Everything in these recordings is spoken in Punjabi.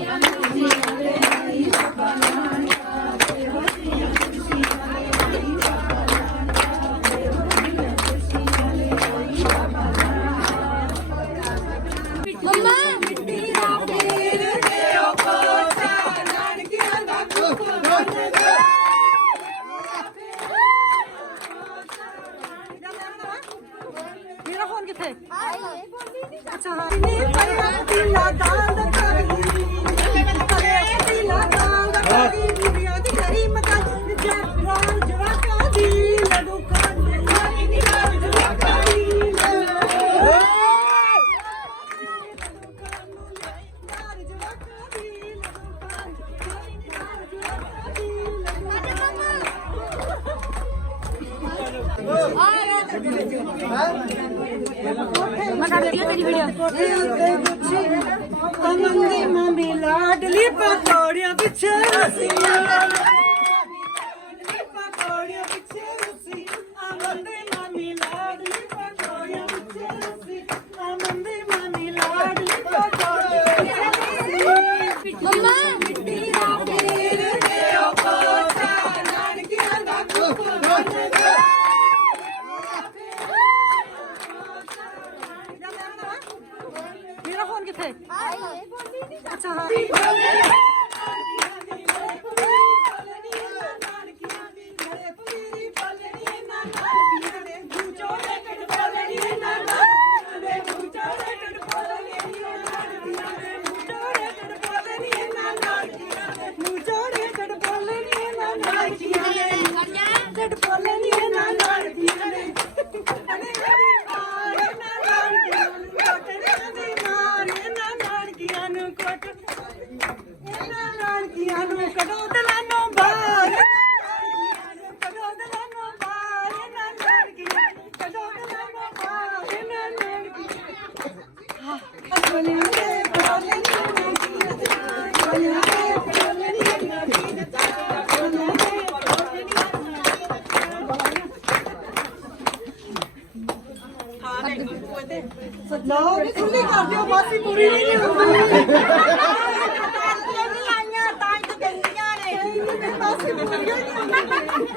ਮੰਮਾ ਪਕੌੜੀਆਂ ਪਿੱਛੇ ਰਸੀਆਂ।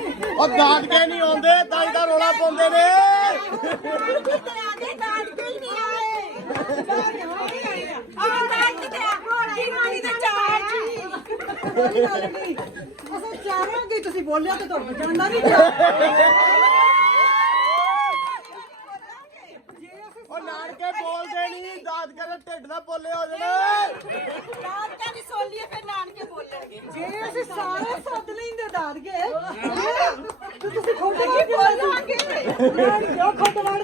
ਉਹ ਦਾਦ ਨਹੀਂ ਆਉਂਦੇ ਤਾਂ ਹੀ ਰੋਲਾ ਪਾਉਂਦੇ ਨੇ। ਅਸਾਂ ਚਾਰਾਂ ਕੀ ਤੁਸੀਂ ਬੋਲਿਆ ਤੇ ਤੁਹਾਨੂੰ ਜਾਣਦਾ ਨਹੀਂ ਪਿਆ ਉਹ ਨਾਨਕੇ ਬੋਲਦੇ ਦਾਦ ਕੇ ਢਿੱਡ ਦਾ ਬੋਲੇ ਹੋ ਜਾਣੇ। ਜੇ ਅਸੀਂ ਸਾਰੇ ਸੱਦ ਲੈਂਦੇ ਦਾਦਗੇ ਤੇ ਤੁਸੀਂ ਖੁਦ ਕੀ ਬੋਲਾਂਗੇ ਮੈਂ ਕਿਉਂ ਖੁਦ ਲੜ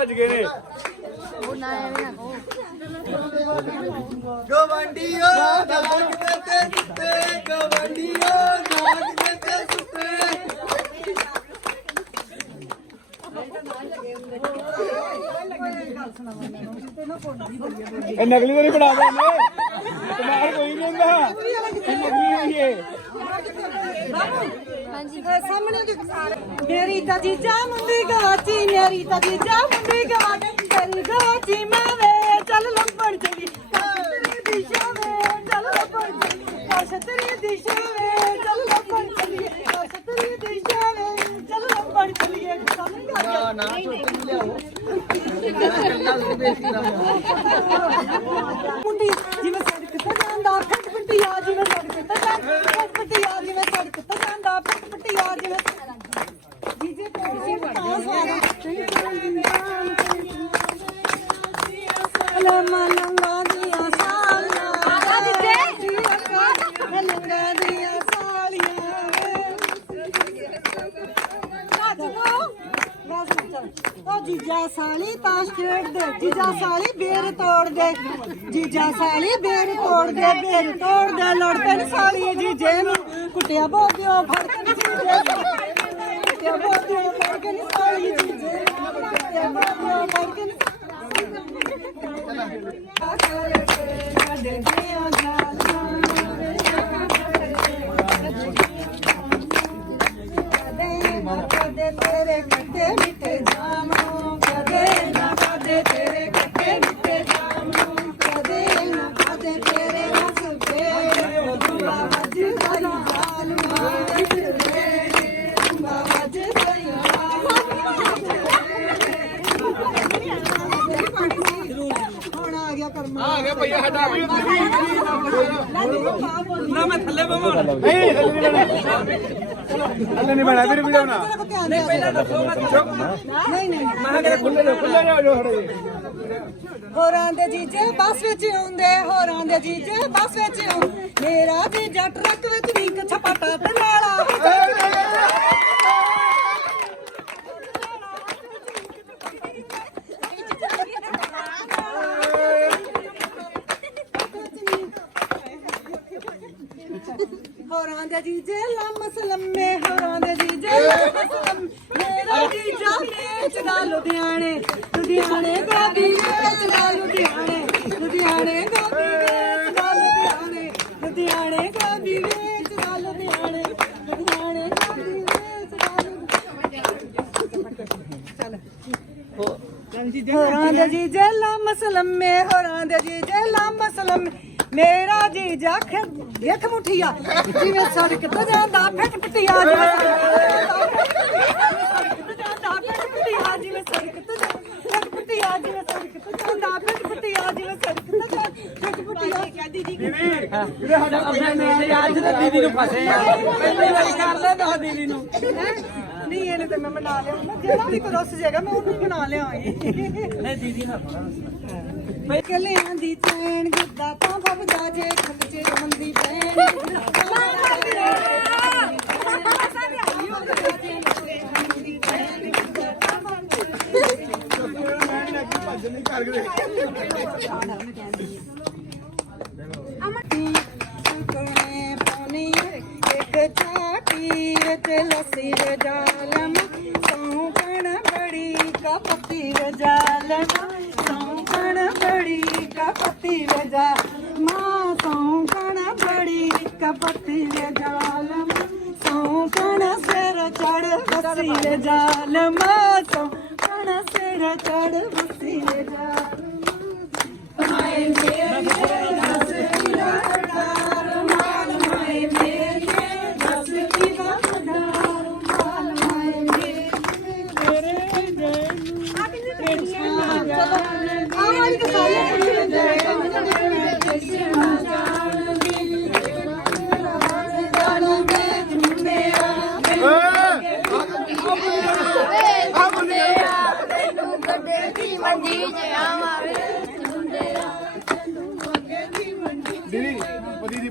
ਭੱਜ ਗਏ ਨੇ। ਗਵੰਡੀਓ ਨਾਗ ਦੇ ਤੇ ਸੁੱਤੇ ਗਵੰਡੀਓ ਨਾਗ ਦੇ ਤੇ ਸੁੱਤੇ। ਇਹ ਨਕਲੀ ਵਾਲੀ ਬਣਾ ਦਿੰਦੇ ਕਮਾਲ ਕੋਈ ਨਹੀਂ ਹੁੰਦਾ। ਇਹ ਨਕਲੀ ਹੋਈ ਏ ਸਾਹਮਣੇ ਜੋ ਮੇਰੀ ਤਾਂ ਜੀਜਾ ਮੁੰਡੀ ਗਵਾਚੀ, ਮੇਰੀ ਤਾਂ ਜੀਜਾ ਮੁੰਡੀ ਗਵਾਚੀ ਤੇਰੀ ਗਵਾਚੀ ਮੈਂ ਵੇ, ਚੱਲ ਲੰਬੜ ਚਲੀ ਕਾਸ਼ਤਰੀ ਦੀ ਸ਼ਾਵੇ ਚੱਲ ਲੰਬੜ ਚਲੀ ਕਾਸ਼ਤਰੀ ਦਿਸ਼ਾ ਵੇ, ਚੱਲ ਲੱਭਣ ਚੱਲੀਏ ਸਤਰੀ ਦਿਸ਼ਾ ਵੇ, ਚੱਲ ਲੱਭਣ ਚੱਲੀਏ ਸਾਨੂੰ ਨਾ ਚੋਟੀ ਲਿਆਓ ਕੱਲਾ ਉਹਦੇ ਨਾ ਮੁੰਡੀ ਜਿਵੇਂ ਸੜਕ ਤੇ ਜਾਂਦਾ ਫਟ ਫਟਿਆ ਜਿਵੇਂ ਸੜਕ ਤੇ ਜਾਂਦਾ ਫਟ ਫਟਿਆ ਜਿਵੇਂ ਸੜਕ ਤੇ ਜਾਂਦਾ ਫਟ ਫਟਿਆ ਜਿਵੇਂ ਜੀਜੇ ਤੇ ਲਮਾ ਲੰਗਾ ਦੀਆਂ ਸਾਲੀਆਂ ਆਜਾ ਜੀਜੇ। ਲੰਗਾ ਦੀਆਂ ਸਾਲੀਆਂ ਉਹ ਜੀਜਾ ਸਾਲੀ ਤਾਸ਼ ਖੇਡਦੇ ਜੀਜਾ ਸਾਲੀ ਬੇਰ ਤੋੜਦੇ ਜੀਜਾ ਸਾਲੀ ਬੇਰ ਤੋੜਦੇ ਬੇਰ ਤੋੜਦੇ ਲੜਦੇ ਨੀ ਸਾਲੀ ਜੀਜੇ ਨੂੰ ਕੁੱਟਿਆ ਬੋਦਿਓ ਫੜ ਕੇ ਨੀ ਜੀਜੇ ਨੂੰ। ਕੁੱਟਿਆ ਬੋਦਿਓ ਫੜ ਕੇ ਨੀ ਸਾਲੀ ਜੀਜੇ ਨੂੰ। ਕੁੱਟਿਆ ਬੋਦਿਓ ਫੜ ਕੇ ਨੀ ਸਾਡੇ ਦੀਆਂ ਕਦੇ ਨਾ ਕਦੇ ਤੇਰੇ ਕੱਟੇ ਮਿੱਠੇ ਜਾਮੂ ਕਦੇ ਨਾ ਕਦੇ ਤੇਰੇ ਕੱਟੇ ਮਿੱਠੇ ਜਾਮੂ ਕਦੇ ਨਾ ਕਦੇ ਤੇਰੇ ਰਸ ਦੇ ਦੁਆ ਵੱਜ ਗਈ ਜਾਲ ਦੁਆ ਵੱਜ ਗਈ ਹੁਣ ਆ ਗਿਆ ਕਰਮਾ ਆ ਗਿਆ ਭਈਆ ਸਾਡਾ ਨਾ ਮੈਂ ਥੱਲੇ ਬਵਾਂ ਨਹੀਂ ਥੱਲੇ ਨਹੀਂ ਬਣਾ। ਥੱਲੇ ਨਹੀਂ ਬਣਾ ਵੀਰ ਵੀਡੀਓ ਨਾ ਨਹੀਂ ਪਹਿਲਾਂ ਦੱਸੋ ਨਹੀਂ ਨਹੀਂ। ਮੈਂ ਕਿਹਾ ਖੁੱਲੇ ਜਾਓ ਖੁੱਲੇ ਜਾਓ ਜੋ ਖੜੇ ਹੋਰਾਂ ਦੇ ਜੀਜੇ ਬੱਸ ਵਿੱਚ ਆਉਂਦੇ ਹੋਰਾਂ ਦੇ ਜੀਜੇ ਬੱਸ ਵਿੱਚ ਆਉਂਦੇ। ਮੇਰਾ ਜੀਜਾ ਟਰੱਕ ਵਿੱਚ ਵਿੰਗ ਛਪਾਟਾ ਤੇ ਨਾਲਾ ਦੇ ਜੀਜੇ ਲੰਮੇ ਹੋਰਾਂ ਦੇ ਜੀਜੇ ਲੰਮੇ ਮੇਰਾ ਜੀਜਾ ਵੇਚਦਾ ਲੁਧਿਆਣੇ ਲੁਧਿਆਣੇ ਗੋਬੀ ਵੇਚਦਾ ਲੁਧਿਆਣੇ ਲੁਧਿਆਣੇ ਗੋਬੀ ਵੇਚਦਾ ਲੁਧਿਆਣੇ ਲੁਧਿਆਣੇ ਗੋਬੀ ਵੇਚਦਾ ਲੁਧਿਆਣੇ ਲੁਧਿਆਣੇ ਗੋਬੀ ਵੇਚਦਾ ਲੁਧਿਆਣੇ। ਹੋਰਾਂ ਦੇ ਜੀਜੇ ਲੰਮੇ ਹੋਰਾਂ ਦੇ ਜੀਜੇ ਲੰਮੇ ਮੇਰਾ ਜੀਜਾ ਖ ਦੇਖ ਮੁਠੀਆ ਜਿਵੇਂ ਸੜਕ ਤੇ ਜਾਂਦਾ ਫਿੱਟ ਪਿੱਟਿਆ ਜਿਵੇਂ ਸੜਕ ਤੇ ਜਾਂਦਾ ਫਿੱਟ ਪਿੱਟਿਆ ਜਿਵੇਂ ਸੜਕ ਤੇ ਫਿੱਟ ਪਿੱਟਿਆ ਜਿਵੇਂ ਸੜਕ ਤੇ ਜਾਂਦਾ ਫਿੱਟ ਪਿੱਟਿਆ ਜਿਵੇਂ ਸੜਕ ਤੇ ਜਾਂਦਾ ਫਿੱਟ ਪਿੱਟਿਆ ਕਹਿੰਦੀ ਜੀ ਵੀਰੇ ਸਾਡਾ ਆਪਣੇ ਨੇ ਅੱਜ ਤਾਂ ਦੀਦੀ ਨੂੰ ਫਸੇ ਆ। ਪਹਿਲੀ ਵਾਰੀ ਕਰ ਲੈ ਨਾ ਦੀਦੀ ਨੂੰ। ਨਹੀਂ ਇਹਨੇ ਤੇ ਮੈਂ ਮਨਾ ਲਿਆ। ਜਿਹੜਾ ਵੀ ਕੋਈ ਰੁੱਸ ਜਾਏਗਾ ਮੈਂ ਉਹਨੂੰ ਮਨਾ ਲਿਆਂਗੀ ਨਹੀਂ ਦੀਦੀ ਨਾ ਕਲਿਆਂ ਦੀ ਚੈਨ ਗੁੱਦਾ ਤਾਂ ਫੱਬਦਾ ਜੇ ਖੱਚੇ ਮੰਦੀ ਪੈਣ ਭੱਜ ਨਹੀਂ ਕਰ ਗਏ ਬੜੀ ਕਪਤੀ ਦੇ ਕਪਤੀ ਦੇ ਜਾ। ਮਾਂ ਸੌਂਕਣ ਬੜੀ ਕਪਤੀ ਦੇ ਜਾਲਮ ਸੌਂਕਣ ਸਿਰ ਚੜ ਵਸੀ ਦੇ ਜਾਲਮ ਸੌਂਕਣ ਸਿਰ ਚੜ ਵਸੀ ਦੇ ਜਾਲਮ ਮਾਏ ਮੇਰੇ ਦਸ ਕੀਰਾ ਡਾਰ ਮਾਲ ਮਾਏ ਮੇਰੇ ਦਸ ਕੀਰਾ ਡਾਰ ਮਾਲ ਮਾਏ ਮੇਰੇ ਤੇਰੇ ਜੈ ਆ ਵਾਲੀ ਤਾਂ ਸਾਰੇ ਜੈ ਦੀਦੀ ਪਤੀ ਦੀ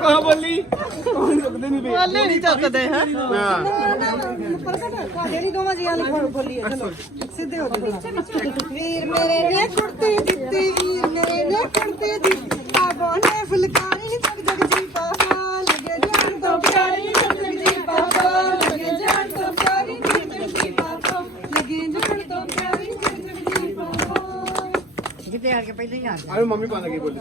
ਕਹਾ ਬੋਲੀ। ਕੋਈ ਰੁਕਦੇ ਨਹੀਂ ਪਏ ਨਹੀਂ ਚੱਕਦੇ ਹੈ ਹਾਂ। ਤੁਹਾਡੇ ਲਈ ਦੋਵਾਂ ਜੀਆਂ ਲਈ ਬੋਲੀਏ ਚਲੋ ਸਿੱਧੇ ਹੋ ਜਾਓ। ਵੀਰ ਮੇਰੇ ਨੇ ਕੁੜਤੇ ਦਿੱਤੇ ਵੀਰ ਮੇਰੇ ਨੇ ਕੁੜਤੇ ਦਿੱਤੇ। ਆਗੋਂ ਨੇ ਫੁਲਕਾਰੀ ਜਗ ਜਗ ਜੀ ਪਾਪਾ ਲਗੇ ਜਾਣ ਤੋਂ ਪਿਆਰੀ। ਜਗ ਜਗ ਜੀ ਪਾਪਾ ਲਗੇ ਜਾਣ ਤੋਂ ਪਿਆਰੀ। ਜਗ ਜਗ ਜੀ ਪਾਪਾ ਲਗੇ ਜਾਣ ਤੋਂ ਪਿਆਰੀ। ਜਗ ਜਗ ਜੀ ਪਾਪਾ। ਆਵੇ ਮੰਮੀ ਪਾਣ ਲੱਗੀ ਬੋਲੀ।